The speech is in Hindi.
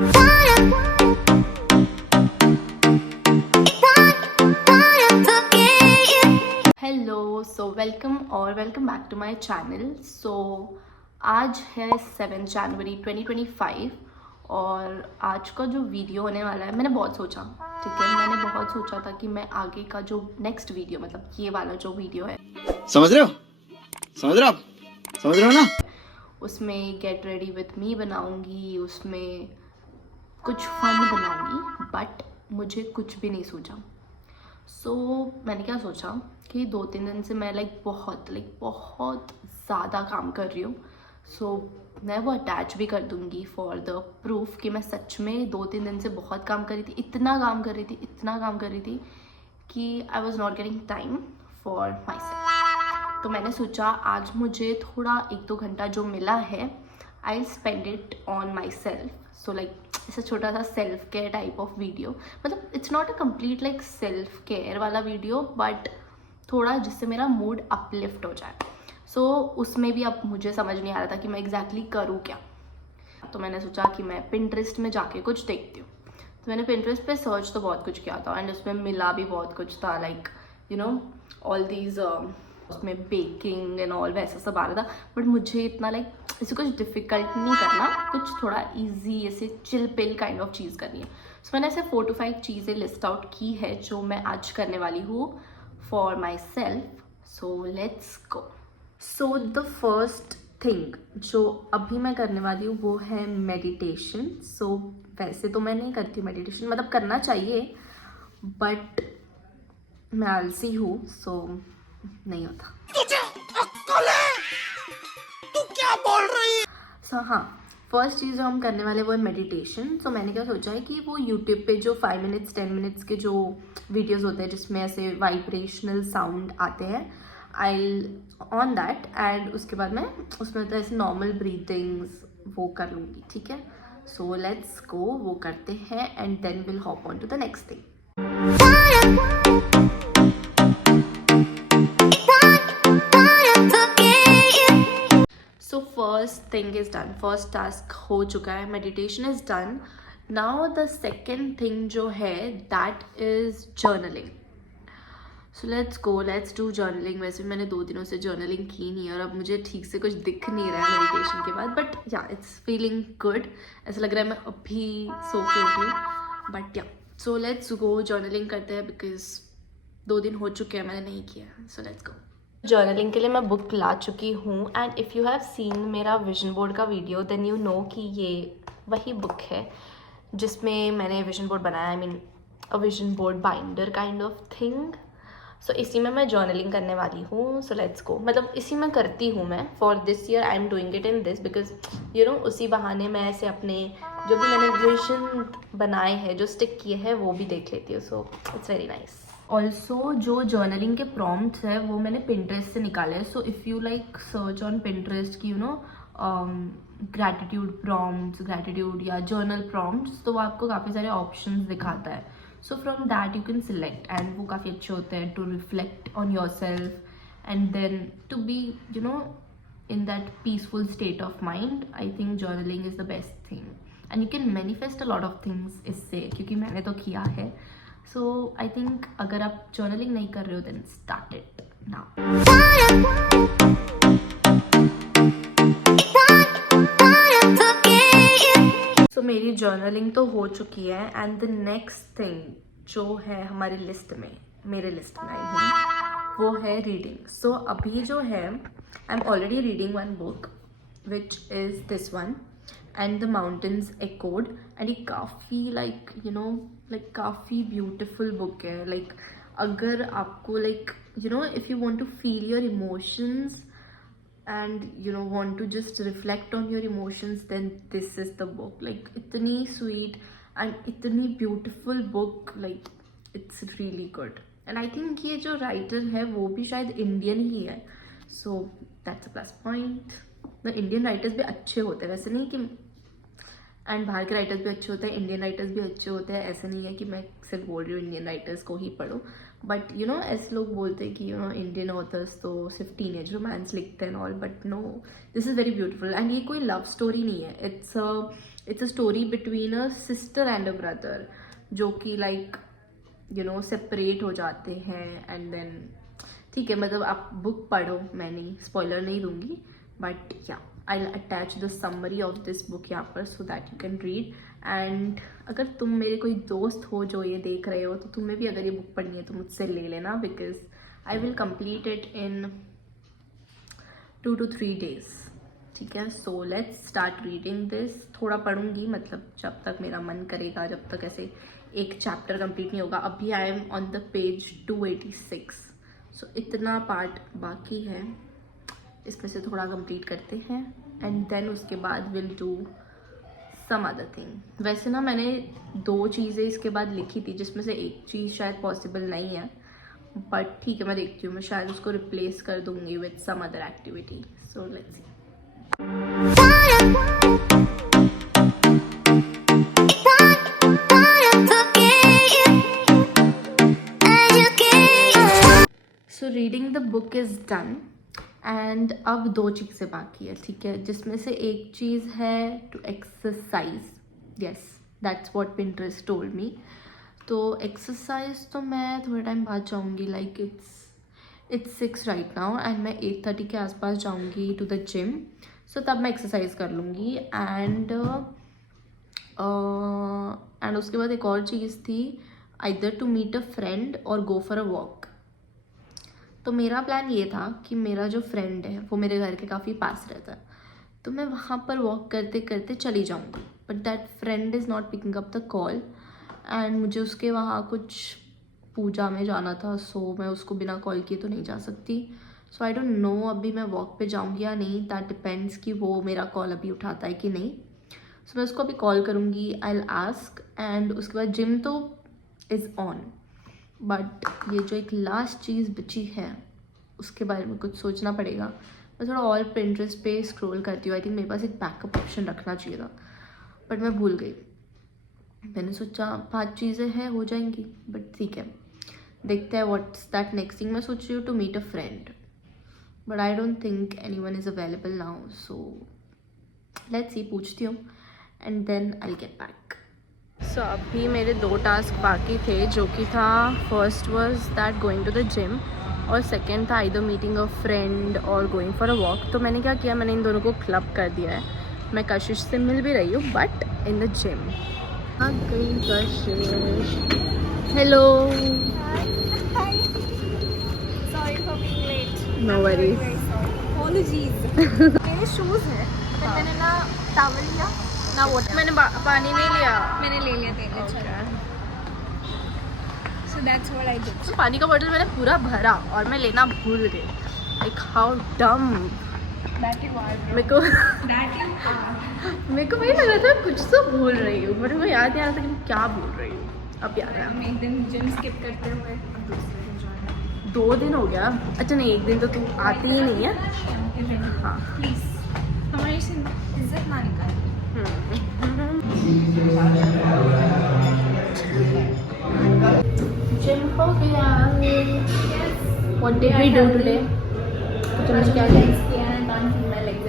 Hello, so welcome back to my channel. So आज है 7 जनवरी 2025 और आज का जो वीडियो होने वाला है, मैंने बहुत सोचा, ठीक है, मैंने बहुत सोचा था कि मैं आगे का जो नेक्स्ट वीडियो, मतलब ये वाला जो वीडियो है, समझ रहे हो ना, उसमें गेट रेडी विथ मी बनाऊंगी, उसमें कुछ फन बनाऊंगी, बट मुझे कुछ भी नहीं सूझा। सो मैंने क्या सोचा कि 2-3 दिन से मैं बहुत ज़्यादा काम कर रही हूँ। सो मैं वो अटैच भी कर दूँगी फॉर द प्रूफ कि मैं सच में 2-3 दिन से बहुत काम कर रही थी, इतना काम कर रही थी कि I was not getting time for my self. तो मैंने सोचा आज मुझे थोड़ा 1-2 घंटा जो मिला है, I spend it on my self. So ऐसा छोटा सा self care type of video, मतलब it's not a complete self care वाला वीडियो, बट थोड़ा जिससे मेरा मूड अपलिफ्ट हो जाए। सो उसमें भी अब मुझे समझ नहीं आ रहा था कि मैं एग्जैक्टली करूँ क्या। तो मैंने सोचा कि मैं पिंटरेस्ट में जाके कुछ देखती हूँ। तो मैंने पिंटरेस्ट पे सर्च तो बहुत कुछ किया था एंड उसमें मिला भी बहुत कुछ था, ऑल दीज उसमें बेकिंग एंड ऑल वैसा सब आ रहा था। बट मुझे इतना इसे कुछ डिफ़िकल्ट नहीं करना, कुछ थोड़ा इजी ऐसे चिल पिल काइंड ऑफ चीज़ करनी है। सो मैंने ऐसे 4 to 5 चीज़ें लिस्ट आउट की है जो मैं आज करने वाली हूँ for my self. So let's go. So the first thing जो अभी मैं करने वाली हूँ वो है मेडिटेशन। सो वैसे तो मैं नहीं करती मेडिटेशन, मतलब करना चाहिए, बट मैं आलसी हूँ, सो नहीं होता। तुझे अक्ल है? तू क्या बोल रही है? सो हाँ, फर्स्ट चीज़ जो हम करने वाले वो है मेडिटेशन। सो मैंने क्या सोचा है कि वो यूट्यूब पे जो 5 मिनट्स 10 मिनट्स के जो वीडियोस होते हैं जिसमें ऐसे वाइब्रेशनल साउंड आते हैं, आई ऑन दैट, एंड उसके बाद मैं उसमें तो ऐसे नॉर्मल ब्रीथिंग्स वो कर लूँगी, ठीक है। सो लेट्स गो, वो करते हैं and then will hop on to the next thing. So first thing is done, first task हो चुका है, meditation is done. Now the second thing जो है that is journaling. So let's go, let's do journaling. वैसे मैंने 2 दिनों से जर्नलिंग की नहीं है और अब मुझे ठीक से कुछ दिख नहीं रहा है मेडिटेशन के बाद, बट या इट्स फीलिंग गुड। ऐसा लग रहा है मैं अभी सो के उठी हूँ, बट या सो लेट्स गो जर्नलिंग करते हैं बिकॉज 2 दिन हो चुके हैं मैंने नहीं किया। सो लेट्स गो। जर्नलिंग के लिए मैं बुक ला चुकी हूँ and if you have seen मेरा विजन बोर्ड का वीडियो देन यू नो कि ये वही बुक है जिसमें मैंने विजन बोर्ड बनाया, I mean a vision board binder kind of thing. So इसी में मैं जर्नलिंग करने वाली हूँ। सो लेट्स गो, मतलब इसी में करती हूँ मैं for this year. I am doing it in this because उसी बहाने मैं ऐसे अपने जो भी मैंने विजन बनाए हैं, जो स्टिक किए हैं, वो भी देख लेती हूँ। So it's very nice. Also जो जर्नलिंग के प्रॉम्प्ट्स है वो मैंने पिंटरेस्ट से निकाले हैं। So if you search on Pinterest की ग्रैटिट्यूड प्रॉम्प्ट्स, ग्रैटिट्यूड या जर्नल प्रॉम्प्ट्स, तो वो आपको काफ़ी सारे ऑप्शंस दिखाता है। So from that you can select and वो काफ़ी अच्छे होते हैं to reflect on yourself and then to be in that peaceful state of mind. I think journaling is the best thing and you can manifest a lot of things इससे, क्योंकि मैंने तो किया है। सो आई थिंक अगर आप जर्नलिंग नहीं कर रहे हो देन स्टार्ट इट नाउ। सो मेरी जर्नलिंग तो हो चुकी है एंड द नेक्स्ट थिंग जो है हमारी लिस्ट में, मेरे लिस्ट में आई हूँ, वो है रीडिंग। सो अभी जो है I am already reading one book which is this one and the mountains echoed, and ये काफ़ी काफ़ी ब्यूटिफुल बुक है। अगर आपको if you want to feel your emotions and want to just reflect on your emotions, then this is the book. इतनी sweet and इतनी beautiful book, it's really good and I think ये जो writer है वो भी शायद इंडियन ही है, so that's a plus point। but Indian writers भी अच्छे होते हैं, वैसे नहीं कि, एंड बाहर के राइटर्स भी अच्छे होते हैं, इंडियन राइटर्स भी अच्छे होते हैं। ऐसा नहीं है कि मैं सिर्फ बोल रही हूँ इंडियन राइटर्स को ही पढ़ो, बट ऐसे लोग बोलते हैं कि इंडियन ऑथर्स तो सिर्फ टीनेज रोमांस लिखते हैं all, but no, this is very beautiful and ये कोई लव स्टोरी नहीं है, it's it's a story between a sister and a brother, जो कि लाइक सेपरेट हो जाते हैं एंड देन, ठीक है, मतलब आप बुक पढ़ो, मैं नहीं स्पॉइलर नहीं दूंगी, बट या आई attach the summary of this book यहाँ पर so that you can read. And अगर तुम मेरे कोई दोस्त हो जो ये देख रहे हो, तो तुम्हें भी अगर ये बुक पढ़नी है तो मुझसे ले लेना, because I will complete it in 2 to 3 days, ठीक है। So let's start reading this. थोड़ा पढ़ूंगी, मतलब जब तक मेरा मन करेगा, जब तक ऐसे एक चैप्टर कंप्लीट नहीं होगा। अभी I am on the page 286, सो इतना पार्ट बाकी है, इसमें से थोड़ा कंप्लीट करते हैं एंड देन उसके बाद will do some other thing. वैसे ना मैंने 2 चीज़ें इसके बाद लिखी थी, जिसमें से एक चीज़ शायद पॉसिबल नहीं है, बट ठीक है, मैं देखती हूँ, मैं शायद उसको रिप्लेस कर दूंगी with some other activity. So let's see. So reading the book is done and अब 2 चीज़ें बाकी है, ठीक है, जिसमें से एक चीज़ है to exercise. Yes, that's what Pinterest told me. तो एक्सरसाइज तो मैं थोड़े टाइम बाद जाऊँगी, like it's 6 right now and मैं 8:30 के आसपास जाऊँगी टू द जिम। सो तब मैं एक्सरसाइज कर लूँगी एंड उसके बाद एक और चीज़ थी, either to meet a friend और गो फॉर अ वॉक। तो मेरा प्लान ये था कि मेरा जो फ्रेंड है वो मेरे घर के काफ़ी पास रहता है, तो मैं वहाँ पर वॉक करते करते चली जाऊँगी, but that friend is not picking up the call and मुझे उसके वहाँ कुछ पूजा में जाना था, सो मैं उसको बिना कॉल किए तो नहीं जा सकती। सो आई डोंट नो अभी मैं वॉक पे जाऊँगी या नहीं, दैट डिपेंड्स कि वो मेरा कॉल अभी उठाता है कि नहीं। सो मैं उसको अभी कॉल करूँगी, आई विल आस्क, एंड उसके बाद जिम तो इज़ ऑन, बट ये जो एक लास्ट चीज़ बची है उसके बारे में कुछ सोचना पड़ेगा। मैं थोड़ा और पिंटरेस्ट पे स्क्रॉल करती हूँ, आई थिंक मेरे पास एक बैकअप ऑप्शन रखना चाहिए था, बट मैं भूल गई। मैंने सोचा 5 चीज़ें हैं, हो जाएंगी, बट ठीक है, देखते हैं व्हाट्स दैट नेक्स्ट थिंग। मैं सोच रही हूँ to meet a friend, but I don't think anyone is available now, so let's see, पूछती हूँ and then I get back. So अभी मेरे 2 टास्क बाकी थे, जो कि था first was that going to the gym और सेकेंड था आइदर मीटिंग अ फ्रेंड और गोइंग फॉर अ वॉक। तो मैंने क्या किया, मैंने इन दोनों को क्लब कर दिया है। मैं कशिश से मिल भी रही हूँ, बट इन द जिम। आ गई Kashish, hello, Sorry for being late. No I'm worries. very sorry. Apologies. मेरे शूज हैं, फिर मैंने ना टॉवल लिया ना वाटर। मैंने पानी नहीं लिया। मैंने ले लिया तेरे लिए। So that's what I did. तो पानी का बॉटल मैंने पूरा भरा और मैं लेना भूल गई, लाइक हाउ डम। That you are. मेरे को That you are. मेरे को वही लग रहा था कुछ तो भूल रही हूँ, मेरे को याद नहीं आ रहा था कि मैं क्या भूल रही हूँ। अब याद आया, हम एक दिन जिम स्किप करते हुए अब दूसरे दिन जाना 2 दिन हो गया। अच्छा नहीं, एक दिन तो तू आती ही नहीं है। हाँ। प्लीज हमारी से इज्जत ना निकाल। जिम हो गया। What did we do today? तो तुमने क्या किया? किया है, डांस में लेग